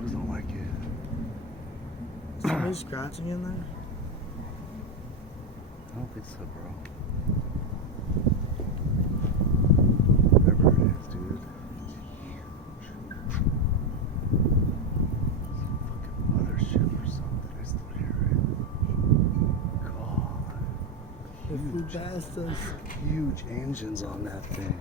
dogs don't like it. Is somebody scratching in there? I don't think so, bro. Whatever it is, dude. It's huge. Some fucking mothership or something. I still hear it. God. If we passed us. Huge engines on that thing.